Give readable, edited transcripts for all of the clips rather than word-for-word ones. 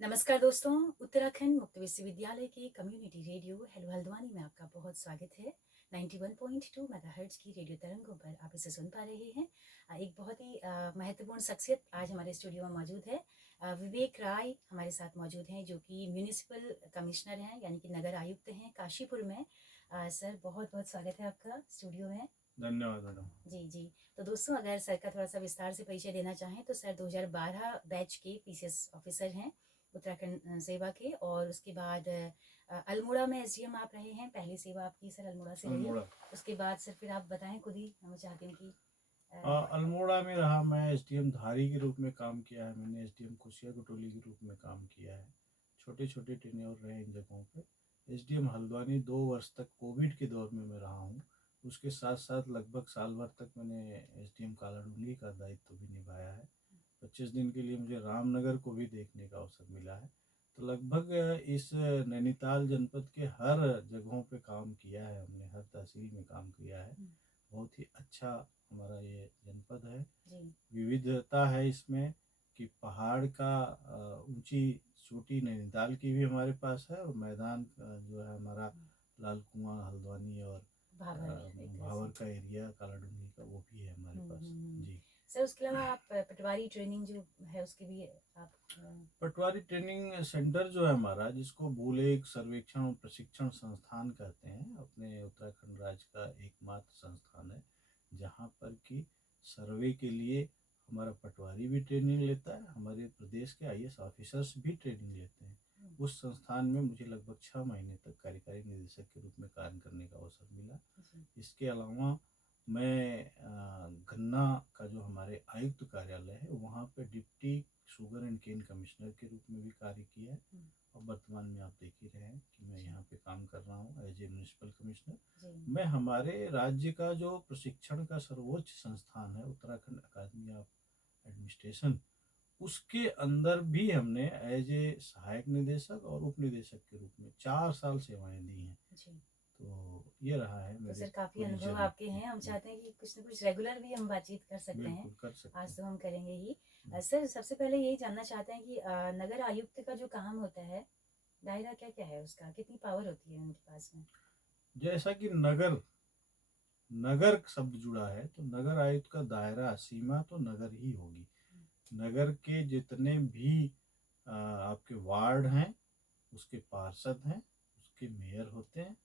नमस्कार दोस्तों, उत्तराखंड मुक्त विश्वविद्यालय के कम्युनिटी रेडियो हेलो हल्द्वानी में आपका बहुत स्वागत है। 91.2 मेगाहर्ट्ज की रेडियो तरंगों पर आप इसे सुन पा रहे हैं। एक बहुत ही महत्वपूर्ण शख्सियत आज हमारे स्टूडियो में मौजूद है। विवेक राय हमारे साथ मौजूद हैं, जो कि म्यूनिसिपल कमिश्नर हैं, यानी कि नगर आयुक्त हैं काशीपुर में। सर, बहुत बहुत स्वागत है आपका स्टूडियो में। धन्यवाद मैडम। जी जी। तो दोस्तों, अगर सर का थोड़ा सा विस्तार से परिचय देना चाहें तो सर 2012 बैच के पीसीएस ऑफिसर हैं उत्तराखंड सेवा के, और उसके बाद अल्मोड़ा में एसडीएम आप रहे हैं। पहली सेवा आपकी सर अल्मोड़ा से रही। अल्मोड़ा उसके बाद सर फिर आप बताएं खुद ही, मैं चाहती हूँ कि अल्मोड़ा में रहा। मैं एसडीएम धारी के रूप में काम किया है। मैंने एसडीएम कुशिया कटोली के रूप में काम किया है। छोटे छोटे टेन्योर रहे इन जगहों पे। एसडीएम हल्द्वानी 2 वर्ष तक कोविड के दौर में मैं रहा हूँ। उसके साथ साथ लगभग साल भर तक मैंने एसडीएम कालाडूंगी का दायित्व भी निभाया है। 25 दिन के लिए मुझे रामनगर को भी देखने का अवसर मिला है। तो लगभग इस नैनीताल जनपद के हर जगहों पे काम किया है हमने, हर तहसील में काम किया है। बहुत ही अच्छा हमारा ये जनपद है। जी विविधता है इसमें कि पहाड़ का ऊंची चोटी नैनीताल की भी हमारे पास है, और मैदान जो है हमारा लाल कुआं हल्द्वानी और भाभर एक तरह से। भावर का एरिया कालाडूंगी का वो भी है हमारे पास। हम्म। जी। सर, उसके अलावा आप पटवारी ट्रेनिंग जो है उसके भी आप पटवारी ट्रेनिंग सेंटर जो है हमारा, जिसको भूलेख सर्वेक्षण और प्रशिक्षण संस्थान कहते हैं, अपने उत्तराखंड राज्य का एकमात्र संस्थान है जहाँ पर कि सर्वे के लिए हमारा पटवारी भी ट्रेनिंग लेता है, हमारे प्रदेश के आईएएस ऑफिसर्स भी ट्रेनिंग लेते हैं। उस संस्थान में मुझे लगभग 6 महीने तक कार्यकारी निदेशक के रूप में कार्य करने का अवसर मिला। जी इसके अलावा मैं गन्ना का जो हमारे आयुक्त कार्यालय है वहाँ पे deputy sugar and cane commissioner के रूप में भी कार्य किया है। और वर्तमान में आप देख ही रहे हैं कि मैं यहाँ पे काम कर रहा हूँ एज ए म्यूनिसिपल कमिश्नर। जी मैं हमारे राज्य का जो प्रशिक्षण का सर्वोच्च संस्थान है उत्तराखंड अकादमी ऑफ एडमिनिस्ट्रेशन, उसके अंदर भी हमने एज ए सहायक निदेशक और उप निदेशक के रूप में 4 साल सेवाएं दी हैं। जी। तो ये रहा है तो मेरी सर, काफ़ी पूरी अनुभव जर्नी। आपके जी हैं। हम जी। चाहते हैं कि कुछ ना कुछ रेगुलर भी हम बातचीत कर सकते हैं। बिल्कुल कर सकते आज हैं। तो हम करेंगे ही। सर, सबसे पहले यही जानना चाहते हैं कि नगर आयुक्त का जो काम होता है, दायरा क्या क्या है उसका, कितनी पावर होती है उनके पास में? जैसा कि नगर नगर शब्द जुड़ा है तो नगर आयुक्त का दायरा सीमा तो नगर ही होगी। नगर के जितने भी आपके वार्ड हैं, उसके पार्षद हैं, उसके मेयर होते हैं,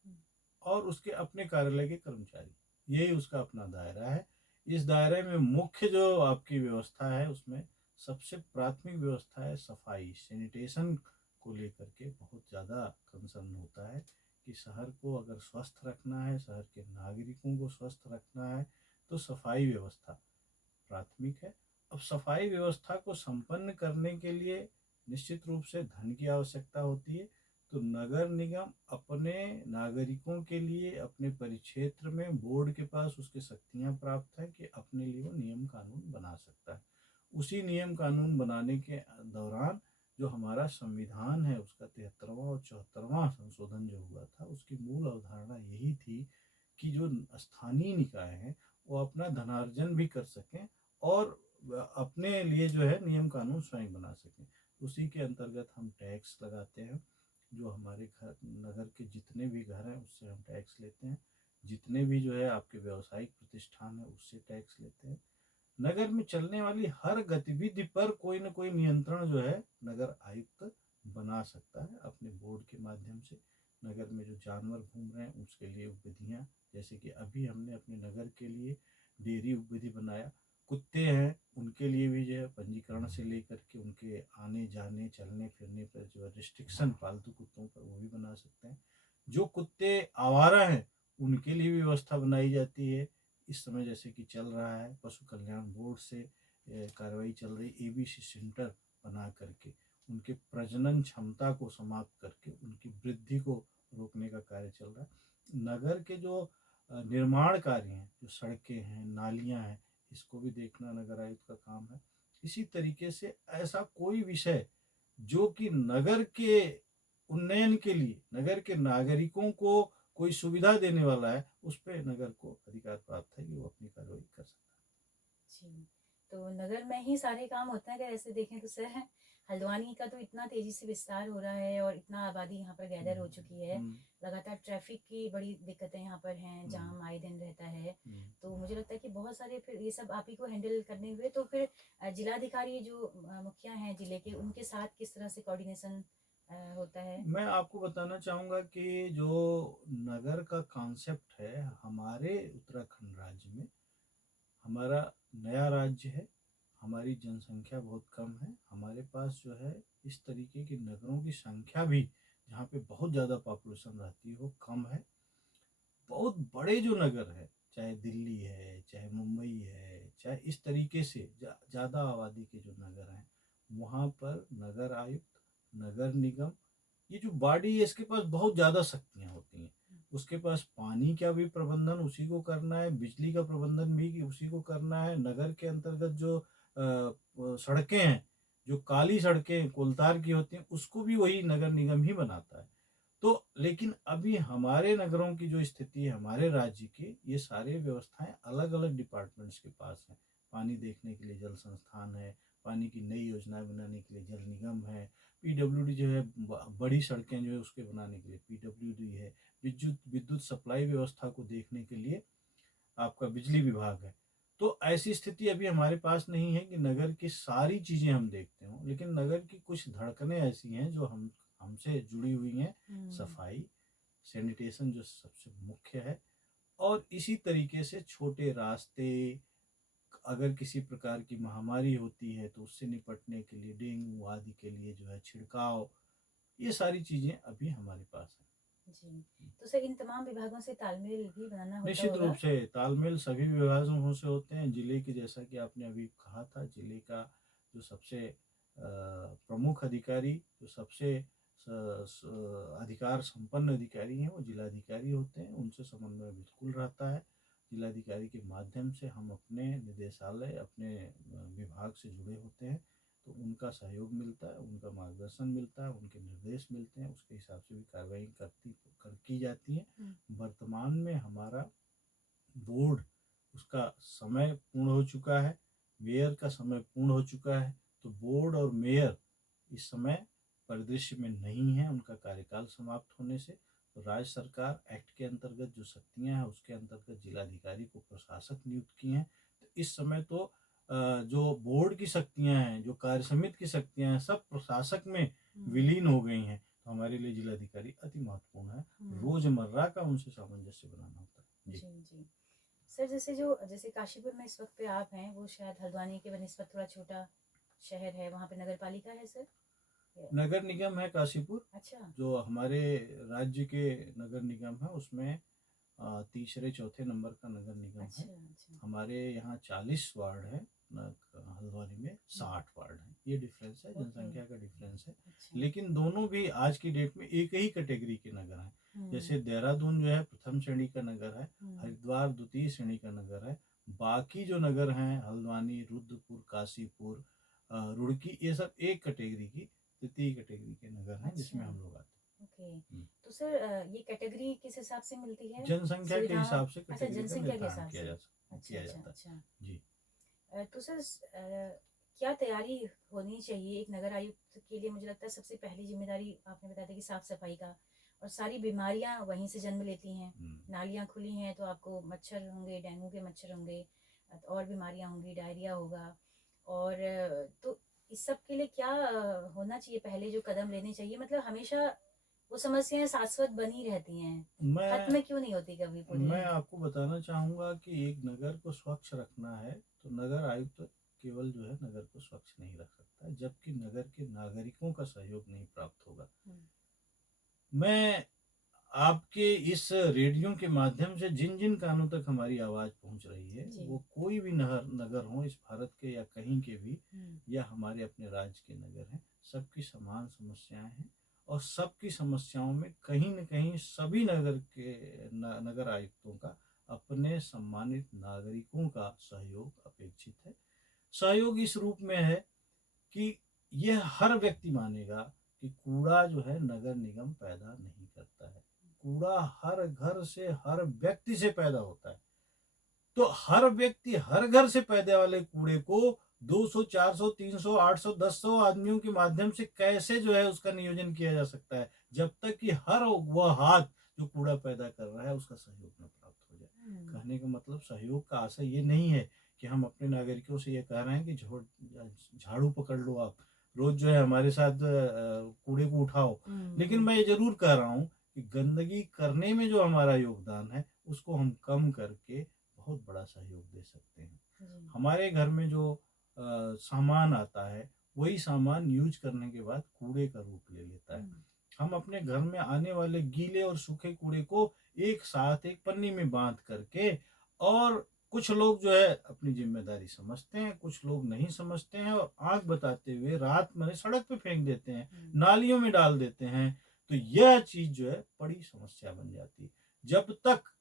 और उसके अपने कार्यालय के कर्मचारी, यही उसका अपना दायरा है। इस दायरे में मुख्य जो आपकी व्यवस्था है उसमें सबसे प्राथमिक व्यवस्था है सफाई, सैनिटेशन को लेकर के बहुत ज़्यादा कंसर्न होता है कि शहर को अगर स्वस्थ रखना है, शहर के नागरिकों को स्वस्थ रखना है, तो सफाई व्यवस्था प्राथमिक है। अब सफाई व्यवस्था को संपन्न करने के लिए निश्चित रूप से धन की आवश्यकता होती है। तो नगर निगम अपने नागरिकों के लिए अपने परिक्षेत्र में बोर्ड के पास उसकी शक्तियां प्राप्त है कि अपने लिए वो नियम कानून बना सकता है। उसी नियम कानून बनाने के दौरान जो हमारा संविधान है उसका 73वां और 74वां संशोधन जो हुआ था, उसकी मूल अवधारणा यही थी कि जो स्थानीय निकाय हैं वो अपना धनार्जन भी कर सकें और अपने लिए जो है नियम कानून स्वयं बना सकें। उसी के अंतर्गत हम टैक्स लगाते हैं। जो हमारे घर नगर के जितने भी घर हैं उससे हम टैक्स लेते हैं। जितने भी जो है आपके व्यावसायिक प्रतिष्ठान है उससे टैक्स लेते हैं। नगर में चलने वाली हर गतिविधि पर कोई न कोई नियंत्रण जो है नगर आयुक्त बना सकता है अपने बोर्ड के माध्यम से। नगर में जो जानवर घूम रहे हैं उसके लिए उपविधियाँ, जैसे कि अभी हमने अपने नगर के लिए डेयरी उपविधि बनाया। कुत्ते हैं उनके लिए भी जो है पंजीकरण से लेकर के उनके आने जाने चलने फिरने पर जो है रिस्ट्रिक्शन पालतू कुत्तों पर वो भी बना सकते हैं। जो कुत्ते आवारा हैं उनके लिए भी व्यवस्था बनाई जाती है। इस समय जैसे कि चल रहा है पशु कल्याण बोर्ड से कार्रवाई चल रही, एबीसी सेंटर बना करके उनके प्रजनन क्षमता को समाप्त करके उनकी वृद्धि को रोकने का कार्य चल रहा है। नगर के जो निर्माण कार्य हैं, जो सड़कें हैं, नालियां हैं, इसको भी देखना नगर आयुक्त का काम है। इसी तरीके से ऐसा कोई विषय जो कि नगर के उन्नयन के लिए नगर के नागरिकों को कोई सुविधा देने वाला है, उस पे नगर को अधिकार प्राप्त है कि वो अपनी कार्रवाई कर सकता जी। तो नगर में ही सारे काम होते हैं अगर ऐसे देखें तो सर। हल्द्वानी का तो इतना तेजी से विस्तार हो रहा है और इतना आबादी यहाँ पर गैदर हो चुकी है। हम्म, लगातार ट्रैफिक की बड़ी दिक्कतें यहाँ पर हैं, हम्म, जाम आए दिन रहता है। हम्म। तो मुझे लगता है कि बहुत सारे फिर ये सब आप ही को हैंडल करने हुए, तो फिर जिलाधिकारी जो मुखिया हैं जिले के, उनके साथ किस तरह से कोऑर्डिनेशन होता है? मैं आपको बताना चाहूँगा कि जो नगर का कॉन्सेप्ट है हमारे उत्तराखंड राज्य में, हमारा नया राज्य है, हमारी जनसंख्या बहुत कम है, हमारे पास जो है इस तरीके के नगरों की संख्या भी जहाँ पे बहुत ज़्यादा पॉपुलेशन रहती है वो कम है। बहुत बड़े जो नगर है, चाहे दिल्ली है, चाहे मुंबई है, चाहे इस तरीके से ज़्यादा आबादी के जो नगर हैं, वहाँ पर नगर आयुक्त, नगर निगम, ये जो बॉडी है इसके पास बहुत ज़्यादा शक्तियाँ होती हैं। उसके पास पानी का भी प्रबंधन उसी को करना है, बिजली का प्रबंधन भी उसी को करना है। नगर के अंतर्गत जो सड़कें हैं, जो काली सड़कें कोलतार की होती हैं, उसको भी वही नगर निगम ही बनाता है। तो लेकिन अभी हमारे नगरों की जो स्थिति है हमारे राज्य की, ये सारे व्यवस्थाएं अलग अलग डिपार्टमेंट्स के पास हैं। पानी देखने के लिए जल संस्थान है, पानी की नई योजनाएं बनाने के लिए जल निगम है, पीडब्ल्यूडी जो है बड़ी सड़कें जो है उसके बनाने के लिए पीडब्ल्यूडी है, विद्युत विद्युत सप्लाई व्यवस्था को देखने के लिए आपका बिजली विभाग है। तो ऐसी स्थिति अभी हमारे पास नहीं है कि नगर की सारी चीजें हम देखते हों, लेकिन नगर की कुछ धड़कनें ऐसी हैं जो हम हमसे जुड़ी हुई हैं। हम्म। सफाई, सैनिटेशन जो सबसे मुख्य है, और इसी तरीके से छोटे रास्ते, अगर किसी प्रकार की महामारी होती है तो उससे निपटने के लिए डेंगू आदि के लिए जो है छिड़काव, ये सारी चीजें अभी हमारे पास हैं। जी। तो सर इन तमाम विभागों से तालमेल भी बनाना होता निश्चित रूप होगा? से तालमेल सभी विभागों से होते हैं। जिले की, जैसा कि आपने अभी कहा था, जिले का जो सबसे प्रमुख अधिकारी, जो सबसे अधिकार संपन्न अधिकारी हैं वो जिलाधिकारी होते हैं। उनसे समन्वय बिल्कुल रहता है। जिलाधिकारी के माध्यम से हम अपने निदेशालय, अपने विभाग से जुड़े होते हैं, तो उनका सहयोग मिलता है, उनका मार्गदर्शन मिलता है, उनके निर्देश मिलते हैं, उसके हिसाब से भी कार्रवाई की जाती है। वर्तमान में हमारा बोर्ड, उसका समय पूर्ण हो चुका है, मेयर का समय पूर्ण हो चुका है, तो बोर्ड और मेयर इस समय परिदृश्य में नहीं है उनका कार्यकाल समाप्त होने से। तो राज्य सरकार एक्ट के अंतर्गत जो शक्तियां हैं उसके अंतर्गत जिलाधिकारी को प्रशासक नियुक्त किए हैं। तो इस समय तो जो बोर्ड की शक्तियां हैं, जो कार्य समिति की शक्तियां हैं, सब प्रशासक में विलीन हो गई हैं। तो हमारे लिए जिलाधिकारी अति महत्वपूर्ण है, रोजमर्रा का उनसे सामंजस्य बनाना होता है। जी। जी, जी। सर जैसे काशीपुर में इस वक्त पे आप हैं, वो शायद हल्द्वानी के बनिस्बत थोड़ा छोटा शहर है, वहाँ पे नगर पालिका है सर? नगर निगम है काशीपुर, अच्छा। जो हमारे राज्य के नगर निगम है उसमें तीसरे चौथे नंबर का नगर निगम है। अच्छा, अच्छा। हमारे यहाँ 40 वार्ड है, हल्द्वानी में 60 वार्ड है। ये डिफरेंस है, ओके। जनसंख्या का डिफरेंस है। अच्छा। लेकिन दोनों भी आज की डेट में एक ही कैटेगरी के नगर हैं। हुँ, जैसे देहरादून जो है प्रथम श्रेणी का नगर है, हुँ। हरिद्वार द्वितीय श्रेणी का नगर है। बाकी जो नगर हैं हल्द्वानी, रुद्रपुर, काशीपुर, रुड़की, ये सब एक कैटेगरी की, तृतीय कैटेगरी के नगर हैं जिसमें अच्छा, हम लोग आते ओके। हैं। तो सर ये कैटेगरी किस हिसाब से मिलती है? जनसंख्या के सुविधाओं। हिसाब से अच्छा, कैटेगरी का जनसंख्या के निर्धारण हिसाब से। अच्छा, किया अच्छा, जाता है। अच्छा। जी। तो सर क्या तैयारी होनी चाहिए एक नगर आयुक्त के लिए? मुझे लगता है सबसे पहली जिम्मेदारी आपने बता दी कि साफ सफाई का, और सारी बीमारियां वहीं से जन्म लेती हैं। नालियां खुली हैं तो आपको मच्छर होंगे, डेंगू के मच्छर होंगे, और बीमारियां होंगी, डायरिया होगा। और तो इस सब के लिए क्या होना चाहिए, पहले जो कदम लेने चाहिए? मतलब हमेशा वो समस्याएं शाश्वत बनी रहती हैं, मैं खत्म क्यों नहीं होती कभी पूरी? मैं आपको बताना चाहूँगा कि एक नगर को स्वच्छ रखना है तो नगर आयुक्त केवल जो है नगर को स्वच्छ नहीं रख सकता है, जबकि नगर के नागरिकों का सहयोग नहीं प्राप्त होगा। हम्म, मैं आपके इस रेडियो के माध्यम से जिन जिन कानों तक हमारी आवाज़ पहुंच रही है, जी। वो कोई भी नगर हो इस भारत के या कहीं के भी, हम्म, या हमारे अपने राज्य के नगर हैं, सबकी समान समस्याएं हैं। और सबकी समस्याओं में कहीं न कहीं सभी नगर के नगर आयुक्तों का अपने सम्मानित नागरिकों का सहयोग अपेक्षित है। सहयोग इस रूप में है कि यह हर व्यक्ति मानेगा कि कूड़ा जो है नगर निगम पैदा नहीं करता है। कूड़ा हर घर से, हर व्यक्ति से पैदा होता है। तो हर व्यक्ति हर घर से पैदे वाले कूड़े को 200, 400, 300, 800, 1000 आदमियों के माध्यम से कैसे जो है उसका नियोजन किया जा सकता है, जब तक कि हर वह हाथ जो कूड़ा पैदा कर रहा है उसका सहयोग न प्राप्त हो जाए। हुँ, कहने का मतलब सहयोग का आशय ये नहीं है कि हम अपने नागरिकों से ये कह रहे हैं कि झाड़ू पकड़ लो आप, रोज जो है हमारे साथ कूड़े को उठाओ। हुँ, लेकिन हुँ, मैं ये जरूर कह रहा हूँ कि गंदगी करने में जो हमारा योगदान है उसको हम कम करके बहुत बड़ा सहयोग दे सकते हैं। जी, हमारे घर में जो सामान आता है वही सामान यूज करने के बाद कूड़े का रूप ले लेता है। हुँ, हम अपने घर में आने वाले गीले और सूखे कूड़े को एक साथ एक पन्नी में बांध करके, और कुछ लोग जो है अपनी जिम्मेदारी समझते हैं, कुछ लोग नहीं समझते हैं और आंख बताते हुए रात में सड़क पे फेंक देते हैं, हुँ, नालियों में डाल देते हैं। तो यह चीज जो है बड़ी समस्या बन जाती है। जब तक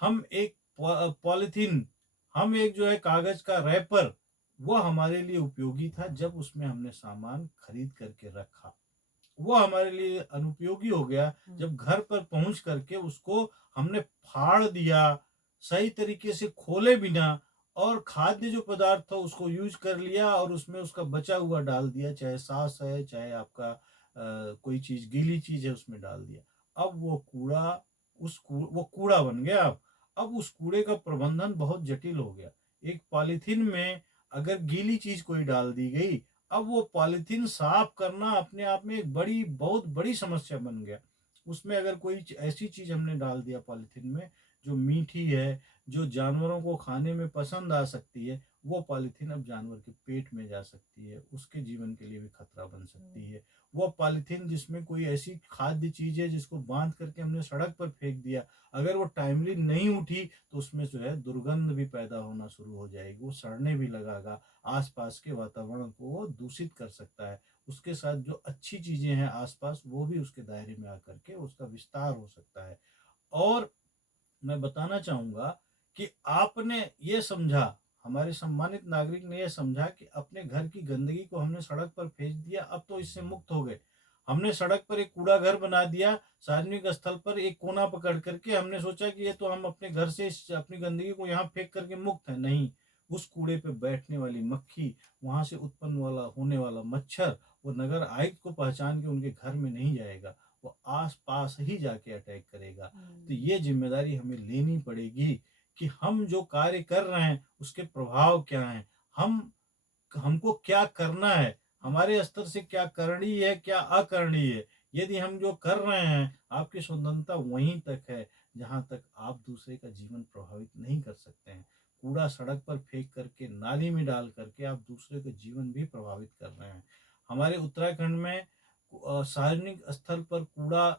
हम एक पॉलिथीन, हम एक जो है कागज का रैपर, वो हमारे लिए उपयोगी था जब उसमें हमने सामान खरीद करके रखा। वो हमारे लिए अनुपयोगी हो गया हुँ, जब घर पर पहुंच करके उसको हमने फाड़ दिया, सही तरीके से खोले बिना, और खाद्य जो पदार्थ था उसको यूज कर लिया और उसमें उसका बचा हुआ डाल दिया, चाहे सास है चाहे आपका कोई चीज गीली चीज है उसमें डाल दिया। अब वो कूड़ा वो कूड़ा बन गया। अब उस कूड़े का प्रबंधन बहुत जटिल हो गया। एक पॉलीथीन में अगर गीली चीज कोई डाल दी गई, अब वो पॉलीथीन साफ करना अपने आप में एक बहुत बड़ी समस्या बन गया। उसमें अगर कोई ऐसी चीज हमने डाल दिया पॉलीथीन में जो मीठी है, जो जानवरों को खाने में पसंद आ सकती है, वो पॉलीथीन अब जानवर के पेट में जा सकती है, उसके जीवन के लिए भी खतरा बन हुँ, सकती है। वो पॉलीथीन जिसमें कोई ऐसी खाद्य चीज है जिसको बांध करके हमने सड़क पर फेंक दिया, अगर वो टाइमली नहीं उठी तो उसमें जो है दुर्गंध भी पैदा होना शुरू हो जाएगी, वो सड़ने भी लगेगा, आसपास के वातावरण को वो दूषित कर सकता है। उसके साथ जो अच्छी चीजें हैं आसपास वो भी उसके दायरे में आकर के उसका विस्तार हो सकता है। और मैं बताना चाहूंगा कि आपने ये समझा, हमारे सम्मानित नागरिक ने यह समझा कि अपने घर की गंदगी को हमने सड़क पर फेंक दिया, अब तो इससे मुक्त हो गए। हमने सड़क पर एक कूड़ा घर बना दिया, सार्वजनिक स्थल पर एक कोना पकड़ करके हमने सोचा कि ये तो हम अपने घर से अपनी गंदगी को यहाँ फेंक करके मुक्त है। नहीं, उस कूड़े पे बैठने वाली मक्खी, वहां से उत्पन्न वाला होने वाला मच्छर, वो नगर आयुक्त को पहचान के उनके घर में नहीं जाएगा, वो आस पास ही जाके अटैक करेगा। तो हुँ, ये जिम्मेदारी हमें लेनी पड़ेगी कि हम जो कार्य कर रहे हैं उसके प्रभाव क्या हैं, हम हमको क्या करना है, हमारे स्तर से क्या करणीय है क्या अकरणीय है। यदि हम जो कर रहे हैं, आपकी स्वतंत्रता वहीं तक है जहां तक आप दूसरे का जीवन प्रभावित नहीं कर सकते हैं। कूड़ा सड़क पर फेंक करके नाली में डाल करके आप दूसरे का जीवन भी प्रभावित कर रहे हैं। हमारे उत्तराखंड में सार्वजनिक स्थल पर कूड़ा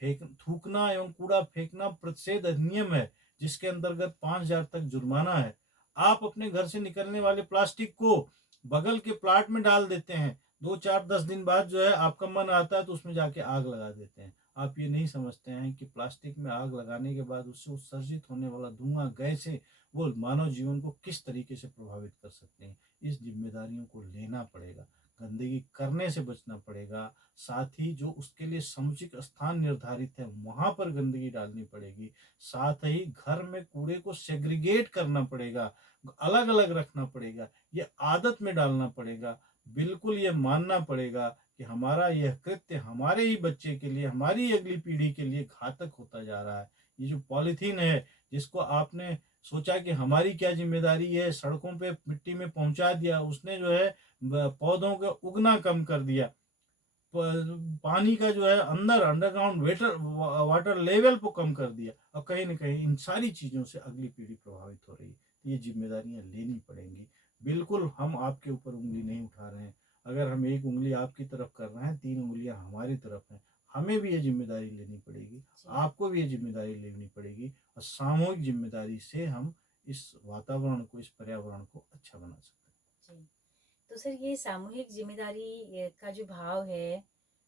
फेंक थूकना एवं कूड़ा फेंकना प्रतिषेध अधिनियम है, जिसके अंतर्गत 5,000 तक जुर्माना है। आप अपने घर से निकलने वाले प्लास्टिक को बगल के प्लाट में डाल देते हैं, 2, 4, 10 दिन बाद जो है आपका मन आता है तो उसमें जाके आग लगा देते हैं। आप ये नहीं समझते हैं कि प्लास्टिक में आग लगाने के बाद उससे उत्सर्जित होने वाला धुआं, गैसें, वो मानव जीवन को किस तरीके से प्रभावित कर सकते हैं। इस जिम्मेदारियों को लेना पड़ेगा, गंदगी करने से बचना पड़ेगा, साथ ही जो उसके लिए समुचित स्थान निर्धारित है वहां पर गंदगी डालनी पड़ेगी। साथ ही घर में कूड़े को सेग्रीगेट करना पड़ेगा, अलग अलग रखना पड़ेगा, ये आदत में डालना पड़ेगा। बिल्कुल ये मानना पड़ेगा कि हमारा यह कृत्य हमारे ही बच्चे के लिए, हमारी अगली पीढ़ी के लिए घातक होता जा रहा है। ये जो पॉलीथीन है जिसको आपने सोचा कि हमारी क्या जिम्मेदारी है, सड़कों पे मिट्टी में पहुंचा दिया, उसने जो है पौधों का उगना कम कर दिया, पानी का जो है अंदर अंडरग्राउंड वाटर लेवल को कम कर दिया। अब कहीं ना कहीं इन सारी चीजों से अगली पीढ़ी प्रभावित हो रही है। ये जिम्मेदारियां लेनी पड़ेंगी। बिल्कुल हम आपके ऊपर उंगली नहीं उठा रहे हैं। अगर हम एक उंगली आपकी तरफ कर रहे हैं, 3 उंगलियां हमारी तरफ हैं। हमें भी ये जिम्मेदारी लेनी पड़ेगी, जी, आपको भी ये जिम्मेदारी लेनी पड़ेगी, और सामूहिक जिम्मेदारी से हम इस वातावरण को, इस पर्यावरण को अच्छा बना सकते हैं। जी। तो सर ये सामूहिक ज़िम्मेदारी का जो भाव है,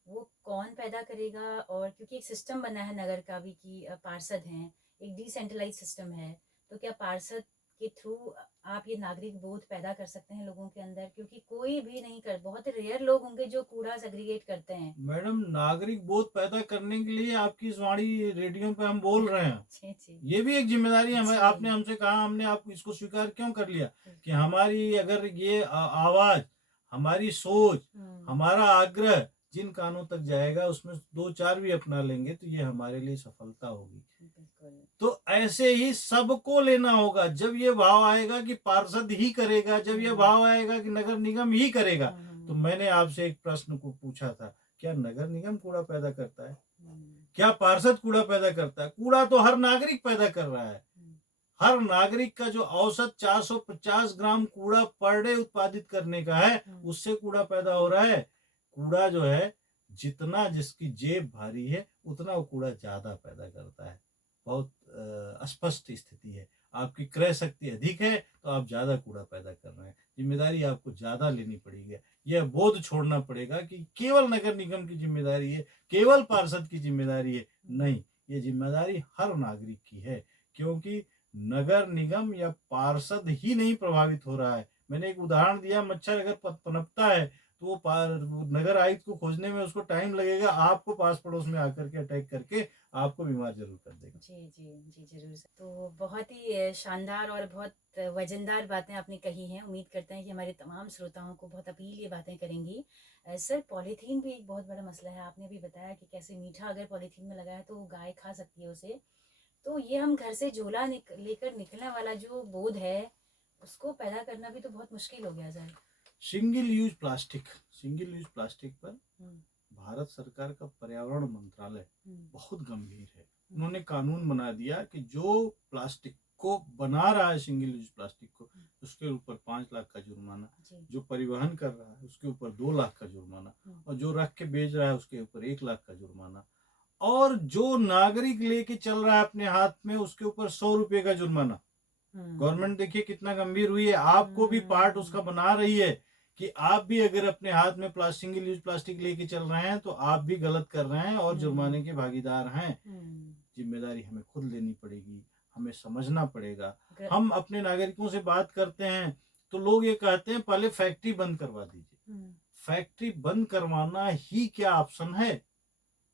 वो कौन पैदा करेगा? और क्योंकि एक सिस्टम बना है नगर का भी कि पार्षद हैं, एक डिसेंट्रलाइज़ सिस्टम है, तो क्या पार्षद के थ्रू आप ये नागरिक बोध पैदा कर सकते हैं लोगों के अंदर? क्योंकि कोई भी नहीं कर, बहुत रेयर लोग होंगे जो कूड़ा सेग्रीगेट करते हैं। मैडम, नागरिक बोध पैदा करने के लिए आपकी इस वाणी रेडियो पे हम बोल रहे हैं। जी, जी। ये भी एक जिम्मेदारी है। हमें, आपने जी, हमसे कहा, हमने आपको इसको स्वीकार क्यों कर लिया कि बिल्कुल। हमारी अगर ये आवाज, हमारी सोच, हुँ, हमारा आग्रह जिन कानों तक जाएगा उसमें दो चार भी अपना लेंगे तो ये हमारे लिए सफलता होगी। बिल्कुल। तो ऐसे ही सबको लेना होगा। जब ये भाव आएगा कि पार्षद ही करेगा, जब ये हुँ, भाव आएगा कि नगर निगम ही करेगा, हुँ, हुँ, तो हुँ, मैंने आपसे एक प्रश्न को पूछा था, क्या नगर निगम कूड़ा पैदा करता है? हुँ, क्या पार्षद कूड़ा पैदा करता है? कूड़ा तो हर नागरिक पैदा कर रहा है। हुँ, हर नागरिक का जो औसत 450 ग्राम कूड़ा पर डे उत्पादित करने का है, हुँ, उससे कूड़ा पैदा हो रहा है। कूड़ा जो है, जितना जिसकी जेब भारी है, उतना वो कूड़ा ज़्यादा पैदा करता है। बहुत स्पष्ट स्थिति है। आपकी क्रय शक्ति अधिक है, तो आप ज़्यादा कूड़ा पैदा कर रहे हैं। ज़िम्मेदारी आपको ज़्यादा लेनी पड़ेगी। यह बोध छोड़ना पड़ेगा कि केवल नगर निगम की ज़िम्मेदारी है, केवल पार्षद की ज़िम्मेदारी है। हुँ, नहीं, ये ज़िम्मेदारी हर नागरिक की है, क्योंकि नगर निगम या पार्षद ही नहीं प्रभावित हो रहा है। मैंने एक उदाहरण दिया, मच्छर अगर पनपता है तो वो नगर आयुक्त को खोजने में उसको टाइम लगेगा, आपको पास पड़ोस में आकर के अटैक करके आपको बीमार जरूर कर देगा। जी, जी, जी, ज़रूर सर। तो बहुत ही शानदार और बहुत वज़नदार बातें आपने कही हैं। उम्मीद करते हैं कि हमारे तमाम श्रोताओं को बहुत अपील ये बातें करेंगी। सर, पॉलीथीन भी एक बहुत बड़ा मसला है। आपने भी बताया कि कैसे मीठा अगर पॉलीथीन में लगा है तो वो गाय खा सकती है उसे। तो ये हम घर से झोला लेकर निकलने वाला जो बोध है, उसको पैदा करना भी तो बहुत मुश्किल हो गया sir. Single use plastic, single use plastic पर हुँ, भारत सरकार का पर्यावरण मंत्रालय हुँ, बहुत गंभीर है। हुँ, उन्होंने कानून बना दिया कि जो प्लास्टिक को बना रहा है, सिंगल यूज प्लास्टिक को, हुँ, उसके ऊपर 5 लाख का जुर्माना, जी, जो परिवहन कर रहा है उसके ऊपर 2 लाख का जुर्माना, हुँ, और जो रख के बेच रहा है उसके ऊपर 1 लाख का जुर्माना, और जो नागरिक लेके चल रहा है अपने हाथ में उसके ऊपर 100 रुपए का जुर्माना। हुँ, गवर्नमेंट देखिए कितना गंभीर हुई है, आपको भी पार्ट उसका हुँ, बना रही है कि आप भी अगर अपने हाथ में प्लास्टिक, सिंगल यूज प्लास्टिक लेके चल रहे हैं तो आप भी गलत कर रहे हैं और जुर्माने हुँ, के भागीदार हैं। हुँ, जिम्मेदारी हमें खुद लेनी पड़ेगी, हमें समझना पड़ेगा। ग हम अपने नागरिकों से बात करते हैं तो लोग ये कहते हैं पहले फैक्ट्री बंद करवा दीजिए। हुँ, फैक्ट्री बंद करवाना ही क्या ऑप्शन है?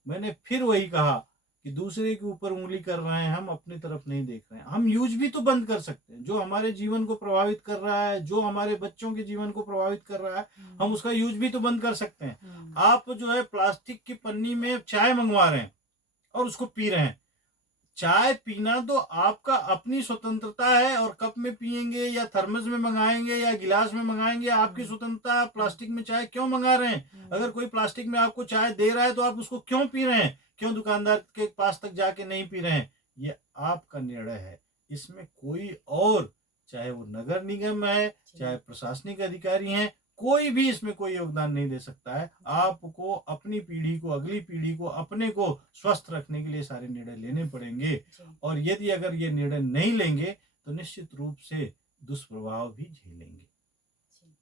मैंने फिर वही कहा कि दूसरे के ऊपर उंगली कर रहे हैं, हम अपनी तरफ नहीं देख रहे हैं। हम यूज भी तो बंद कर सकते हैं। जो हमारे जीवन को प्रभावित कर रहा है, जो हमारे बच्चों के जीवन को प्रभावित कर रहा है, हम हुँ, उसका यूज भी तो बंद कर सकते हैं। हुँ, आप जो है प्लास्टिक की पन्नी में चाय मंगवा रहे हैं और उसको पी रहे हैं। चाय पीना तो आपका अपनी स्वतंत्रता है, और कप में पिएंगे या थर्मस में मंगाएंगे या गिलास में मंगाएंगे, आपकी हुँ, स्वतंत्रता। आप हुँ, प्लास्टिक में चाय क्यों मंगा रहे हैं? हुँ, अगर कोई प्लास्टिक में आपको चाय दे रहा है तो आप उसको क्यों पी रहे हैं? क्यों दुकानदार के पास तक जाके नहीं पी रहे हैं? ये आपका निर्णय है। इसमें कोई और, चाहे वो नगर निगम है, चाहे जी, प्रशासनिक अधिकारी हैं, कोई भी इसमें कोई योगदान नहीं दे सकता है। जी, आपको अपनी पीढ़ी को, अगली पीढ़ी को, अपने को स्वस्थ रखने के लिए सारे निर्णय लेने पड़ेंगे। जी, और यदि अगर ये निर्णय नहीं लेंगे तो निश्चित रूप से दुष्प्रभाव भी झेलेंगे। जी।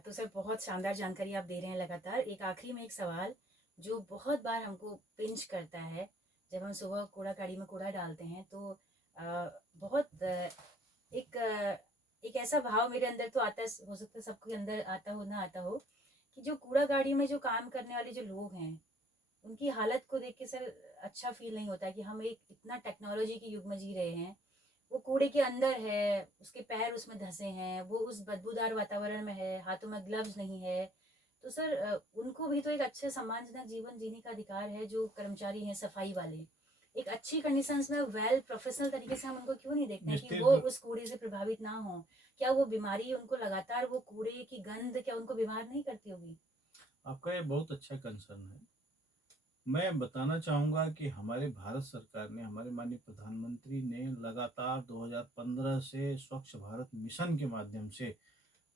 तो सर, बहुत शानदार जानकारी आप दे रहे हैं लगातार। एक आखिरी में एक सवाल जो बहुत बार हमको पिंच करता है, जब हम सुबह कूड़ा गाड़ी में कूड़ा डालते हैं तो बहुत एक एक ऐसा भाव मेरे अंदर तो आता है, हो सकता है सबके अंदर आता हो ना आता हो, कि जो कूड़ा गाड़ी में जो काम करने वाले जो लोग हैं, उनकी हालत को देख के सर अच्छा फील नहीं होता कि हम एक इतना टेक्नोलॉजी के युग में जी रहे हैं। वो कूड़े के अंदर है, उसके पैर उसमें धंसे हैं, वो उस बदबूदार वातावरण में है, हाथों में ग्लव्स नहीं है। तो सर उनको भी तो एक अच्छे सम्मानजनक जीवन जीने का अधिकार है, जो कर्मचारी हैं सफाई वाले। एक अच्छी कंडीशंस में वेल प्रोफेशनल तरीके से हम उनको क्यों नहीं देखते हैं कि निश्चित वो रूप, उस कूड़े से प्रभावित ना हो? क्या वो बीमारी उनको लगातार, वो कूड़े की गंध क्या उनको बीमार नहीं करती होगी? आपका ये बहुत अच्छा कंसर्न है। मैं बताना चाहूँगा कि हमारे भारत सरकार ने, हमारे माननीय प्रधानमंत्री ने लगातार 2015 से स्वच्छ भारत मिशन के माध्यम से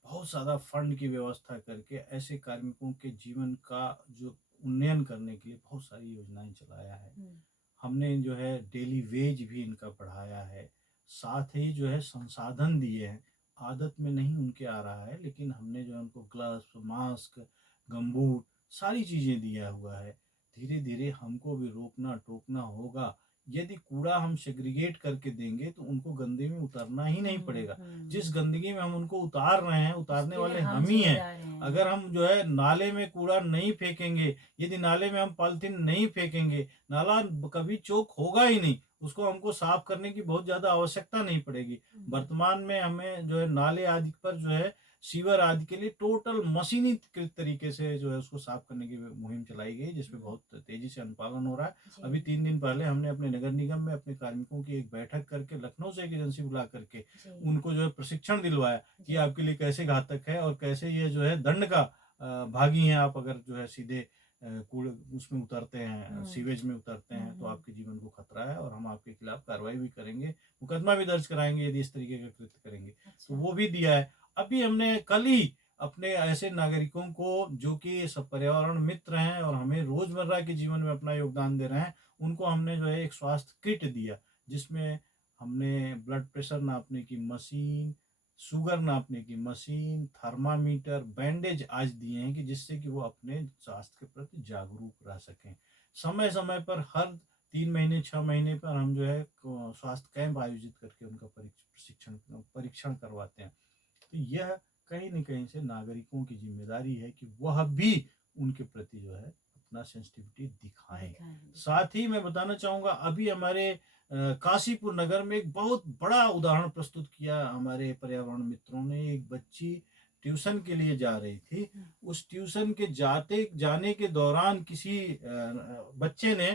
बहुत ज़्यादा फंड की व्यवस्था करके ऐसे कार्मिकों के जीवन का जो उन्नयन करने के लिए बहुत सारी योजनाएं चलाया है। हुँ, हमने जो है डेली वेज भी इनका बढ़ाया है, साथ ही जो है संसाधन दिए हैं। आदत में नहीं उनके आ रहा है, लेकिन हमने जो है उनको ग्लव्स, मास्क, गमबूट, सारी चीज़ें दिया हुआ है। धीरे धीरे हमको भी रोकना टोकना होगा यदि कूड़ा हम सेग्रीगेट करके देंगे तो उनको गंदगी में उतरना ही नहीं पड़ेगा। जिस गंदगी में हम उनको उतार रहे हैं, उतारने उसके लिए वाले हम हम ही हैं। जिम्मेदार हैं। अगर हम जो है नाले में कूड़ा नहीं फेंकेंगे, यदि नाले में हम पॉलिथीन नहीं फेंकेंगे, नाला कभी चौक होगा ही नहीं, उसको हमको साफ करने की बहुत ज़्यादा आवश्यकता नहीं पड़ेगी। वर्तमान में हमें जो है नाले आदि पर जो है सीवर आदि के लिए टोटल मशीनी तरीके से जो है उसको साफ करने की मुहिम चलाई गई, जिसमें बहुत तेजी से अनुपालन हो रहा है। जी, अभी 3 दिन पहले हमने अपने नगर निगम में अपने कार्मिकों की एक बैठक करके लखनऊ से एक एजेंसी बुला करके जी, उनको जो है प्रशिक्षण दिलवाया कि जी, आपके लिए कैसे घातक है और कैसे ये जो है दंड का भागी हैं आप अगर जो है सीधे कूड़े उसमें उतरते हैं, सीवेज में उतरते हैं, तो आपके जीवन को खतरा है और हम आपके खिलाफ कार्रवाई भी करेंगे, मुकदमा भी दर्ज कराएंगे यदि इस तरीके का कृत्य करेंगे। तो अच्छा, वो भी दिया है। अभी हमने कल ही अपने ऐसे नागरिकों को जो कि सब पर्यावरण मित्र हैं और हमें रोजमर्रा के जीवन में अपना योगदान दे रहे हैं, उनको हमने जो है एक स्वास्थ्य किट दिया, जिसमें हमने ब्लड प्रेशर नापने की मशीन, शुगर नापने की मशीन, थर्मामीटर, बैंडेज आज दिए हैं कि जिससे कि वो अपने स्वास्थ्य के प्रति जागरूक रह सकें। समय समय पर हर 3 महीने 6 महीने पर हम जो है स्वास्थ्य कैंप आयोजित करके उनका परीक्षण करवाते हैं। तो यह कहीं न कहीं से नागरिकों की ज़िम्मेदारी है कि वह भी उनके प्रति जो है अपना सेंसिटिविटी दिखाएँ। दिखाएँ। साथ ही मैं बताना चाहूँगा अभी हमारे काशीपुर नगर में एक बहुत बड़ा उदाहरण प्रस्तुत किया हमारे पर्यावरण मित्रों ने। एक बच्ची ट्यूशन के लिए जा रही थी। हुँ, उस ट्यूशन के जाने के दौरान किसी बच्चे ने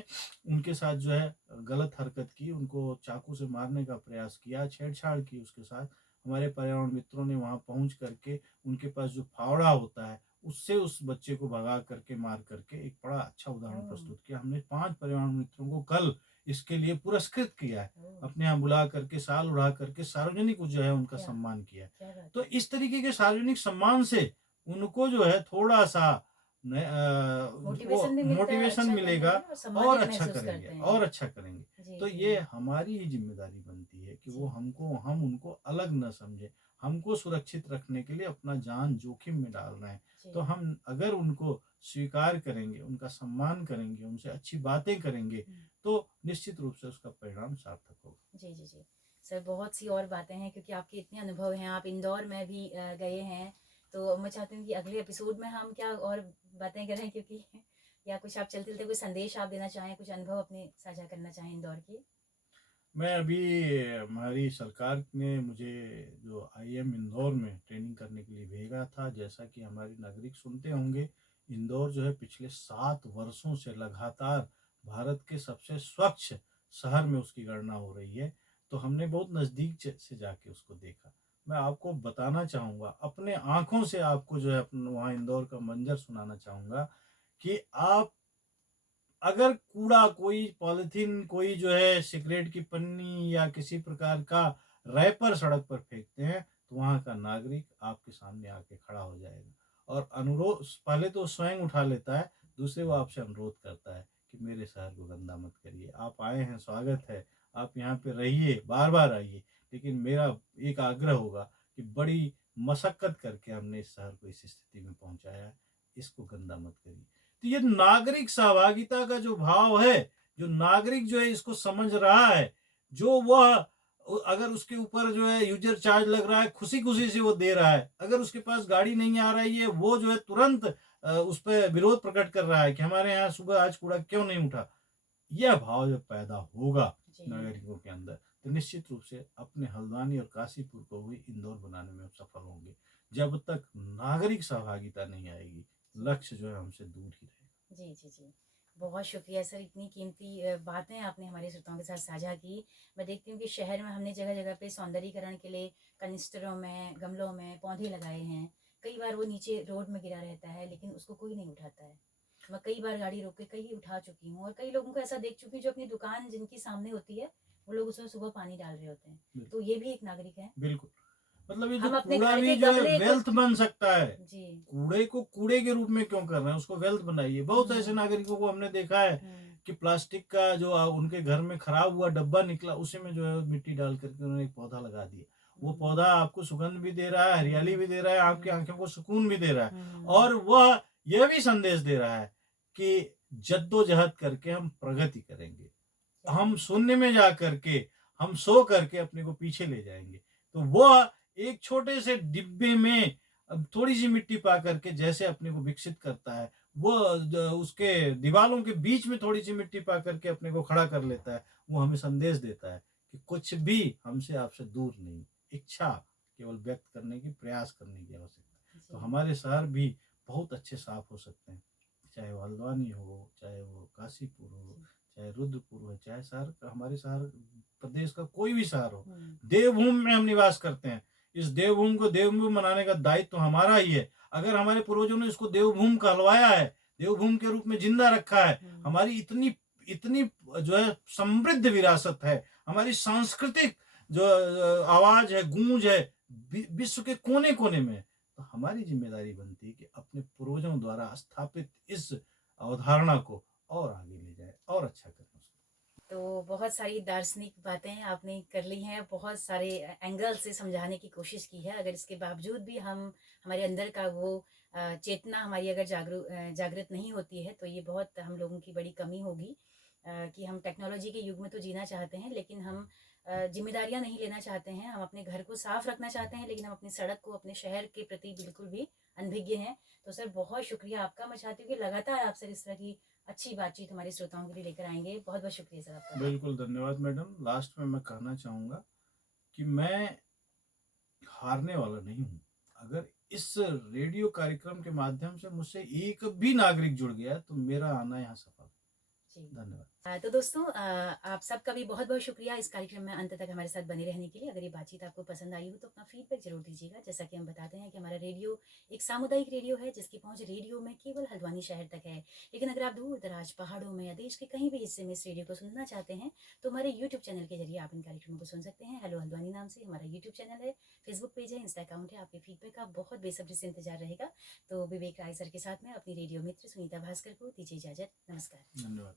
उनके साथ जो है गलत हरकत की, उनको चाकू से मारने का प्रयास किया, छेड़छाड़ की उसके साथ। हमारे पर्यावरण मित्रों ने वहाँ पहुँच करके उनके पास जो फावड़ा होता है, उससे उस बच्चे को भगा करके, मार करके एक बड़ा अच्छा उदाहरण ओह! प्रस्तुत किया। हमने 5 पर्यावरण मित्रों को कल इसके लिए पुरस्कृत किया है। ओह! अपने यहाँ बुला करके, शाल ओढ़ा करके सार्वजनिक जो है उनका क्या सम्मान किया है। क्या बात तो है। इस तरीके के सार्वजनिक सम्मान से उनको जो है थोड़ा-सा वो मोटिवेशन भी मिलता है मोटिवेशन अच्छा करने मिलेगा के लिए और और सम्मानित अच्छा महसूस करेंगे करते हैं। और अच्छा करेंगे। जी, तो जी, ये हमारी ही ज़िम्मेदारी बनती है कि वो जी, हम उनको अलग ना समझें। हमको सुरक्षित रखने के लिए अपना जान जोखिम में डाल रहे हैं। जी। तो हम अगर उनको स्वीकार करेंगे, उनका सम्मान करेंगे, उनसे अच्छी बातें करेंगे, हुँ। तो निश्चित रूप से उसका परिणाम सार्थक होगा। जी, जी, जी। सर बहुत सी और बातें हैं क्योंकि आपके इतने अनुभव हैं, आप इंदौर में भी गए हैं, तो मैं चाहती हूँ कि अगले एपिसोड में हम क्या और बातें करें क्योंकि या कुछ आप चलते-चलते कोई संदेश आप देना चाहें, कुछ अनुभव अपने साझा करना चाहें इंदौर के? मैं अभी हमारी सरकार ने मुझे जो आईएम इंदौर में ट्रेनिंग करने के लिए भेजा था, जैसा कि हमारे नागरिक सुनते होंगे, इंदौर जो है पिछले 7 वर्षों से लगातार भारत के सबसे स्वच्छ शहर में उसकी गणना हो रही है। तो हमने बहुत नज़दीक से जाके उसको देखा। मैं आपको बताना चाहूँगा, अपने आँखों से आपको जो है वहाँ इंदौर का मंज़र सुनाना चाहूँगा कि आप अगर कूड़ा कोई पॉलिथीन कोई जो है सिगरेट की पन्नी या किसी प्रकार का रैपर सड़क पर फेंकते हैं तो वहाँ का नागरिक आपके सामने आके खड़ा हो जाएगा और अनुरोध पहले तो स्वयं उठा लेता है, दूसरे वो आपसे अनुरोध करता है कि मेरे शहर को गंदा मत करिए, आप आए हैं स्वागत है, आप यहाँ पे रहिए, बार बार आइए, लेकिन मेरा एक आग्रह होगा कि बड़ी मशक्कत करके हमने इस शहर को इस स्थिति में पहुंचाया है, इसको गंदा मत करिए। तो ये नागरिक सहभागिता का जो भाव है, जो नागरिक जो है इसको समझ रहा है, जो वह अगर उसके ऊपर जो है यूजर चार्ज लग रहा है, खुशी-खुशी से वो दे रहा है। अगर उसके पास गाड़ी नहीं आ रही है, वो जो है तुरंत उस पे विरोध प्रकट कर रहा है कि हमारे यहाँ सुबह आज कूड़ा क्यों नहीं उठा? यह भाव जब पैदा होगा जी, नागरिकों के अंदर, तो निश्चित रूप से अपने हल्द्वानी और काशीपुर को भी इंदौर बनाने में हम सफल होंगे। जब तक नागरिक सहभागिता नहीं आएगी, जी। लक्ष्य जो है हमसे दूर ही रहेगा। जी, जी, जी। बहुत शुक्रिया सर इतनी कीमती बातें आपने हमारे श्रोताओं के साथ साझा की। मैं देखती हूँ कि शहर में हमने जगह-जगह पे सौंदर्यीकरण के लिए कनिस्टरों में, गमलों में पौधे लगाए हैं। कई बार वो नीचे रोड में गिरा रहता है लेकिन उसको कोई नहीं उठाता है। मैं कई बार गाड़ी रोक के कहीं उठा चुकी हूँ और कई लोगों को ऐसा देख चुकी हूँ जो अपनी दुकान जिनकी सामने होती है, वो लोग उसमें सुबह पानी डाल रहे होते हैं। बिल्कुल, तो ये भी एक नागरिक है। बिल्कुल। मतलब ये जो हम अपने कूड़ा घर भी के जो है गमले को वेल्थ बन सकता है। जी। कूड़े को कूड़े के रूप में क्यों कर रहे हैं? उसको वेल्थ बनाइए। बहुत ऐसे हुँ, नागरिकों को हमने देखा है हुँ, कि प्लास्टिक का जो उनके घर में खराब हुआ डब्बा निकला, उसी में जो है मिट्टी डाल करके उन्होंने एक पौधा लगा दिया। वो हुँ, पौधा आपको सुगंध भी दे रहा है, हरियाली हुँ, भी दे रहा है, आपकी हुँ, आँखों को सुकून भी दे रहा है हुँ। और वह यह भी संदेश दे रहा है कि जद्दोजहद करके हम प्रगति करेंगे। हम शून्य में जा करके, हम सो करके अपने को पीछे ले जाएँगे। तो वो एक छोटे से डिब्बे में थोड़ी-सी मिट्टी पा करके जैसे अपने को विकसित करता है, वो उसके दीवालों के बीच में थोड़ी-सी मिट्टी पा करके अपने को खड़ा कर लेता है। वो हमें संदेश देता है कि कुछ भी हमसे आपसे दूर नहीं, इच्छा केवल व्यक्त करने की, प्रयास करने की आवश्यकता है। तो जी। हमारे शहर भी बहुत अच्छे साफ हो सकते हैं, चाहे वो हल्द्वानी हो, चाहे वो काशीपुर हो, जी। चाहे रुद्रपुर हो, चाहे हमारे शहर प्रदेश का कोई भी शहर हो। हुँ। देवभूमि में हम निवास करते हैं। इस देवभूमि को देवभूमि बनाने का दायित्व तो हमारा ही है। अगर हमारे पूर्वजों ने इसको देवभूमि कहलवाया है, देवभूमि के रूप में जिंदा रखा है, हुँ। हमारी इतनी इतनी जो है समृद्ध विरासत है, हमारी सांस्कृतिक जो आवाज है, गूंज है, विश्व के कोने-कोने में है। तो हमारी जिम्मेदारी बनती है कि अपने पूर्वजों द्वारा स्थापित इस अवधारणा को और आगे ले जाए और अच्छा करें उसको। तो बहुत सारी दार्शनिक बातें आपने कर ली हैं, बहुत सारे एंगल से समझाने की कोशिश की है। अगर इसके बावजूद भी हम हमारे अंदर का वो चेतना हमारी अगर जागृत नहीं होती है, तो ये बहुत हम लोगों की बड़ी कमी होगी। कि हम टेक्नोलॉजी के युग में तो जीना चाहते हैं, लेकिन हम ज़िम्मेदारियाँ नहीं लेना चाहते हैं। हम अपने घर को साफ रखना चाहते हैं, लेकिन हम अपनी सड़क को, अपने शहर के प्रति बिल्कुल भी अनभिज्ञ हैं। तो सर बहुत शुक्रिया आपका। मैं चाहती हूँ कि लगातार आपसे इस तरह की अच्छी बातचीत हमारे श्रोताओं के लिए लेकर आएँगे। बहुत-बहुत शुक्रिया सर आपका। बिल्कुल, धन्यवाद मैडम। लास्ट में मैं कहना चाहूँगा कि मैं हारने वाला नहीं हूँ। अगर इस रेडियो कार्यक्रम के माध्यम से मुझसे एक भी नागरिक जुड़ गया, तो मेरा आना यहाँ सफल है। जी। धन्यवाद। तो दोस्तों आप सबका भी बहुत-बहुत शुक्रिया इस कार्यक्रम में अंत तक हमारे साथ बने रहने के लिए। अगर ये बातचीत आपको पसंद आई हो तो अपना फीडबैक ज़रूर दीजिएगा। जैसा कि हम बताते हैं कि हमारा रेडियो एक सामुदायिक रेडियो है जिसकी पहुँच रेडियो में केवल हल्द्वानी शहर तक है। लेकिन अगर आप दूर-दराज पहाड़ों में या देश के कहीं भी हिस्से में इस रेडियो को सुनना चाहते हैं, तो हमारे यूट्यूब चैनल के ज़रिए आप इन कार्यक्रमों को सुन सकते हैं। हेलो हल्द्वानी नाम से हमारा यूट्यूब चैनल है, फेसबुक पेज है, इंस्टा अकाउंट है। आपके फीडबैक का बहुत बेसब्री से इंतज़ार रहेगा। तो विवेक राय सर के साथ में अपनी रेडियो मित्र सुनीता भास्कर को दीजिए इजाज़त। नमस्कार। धन्यवाद।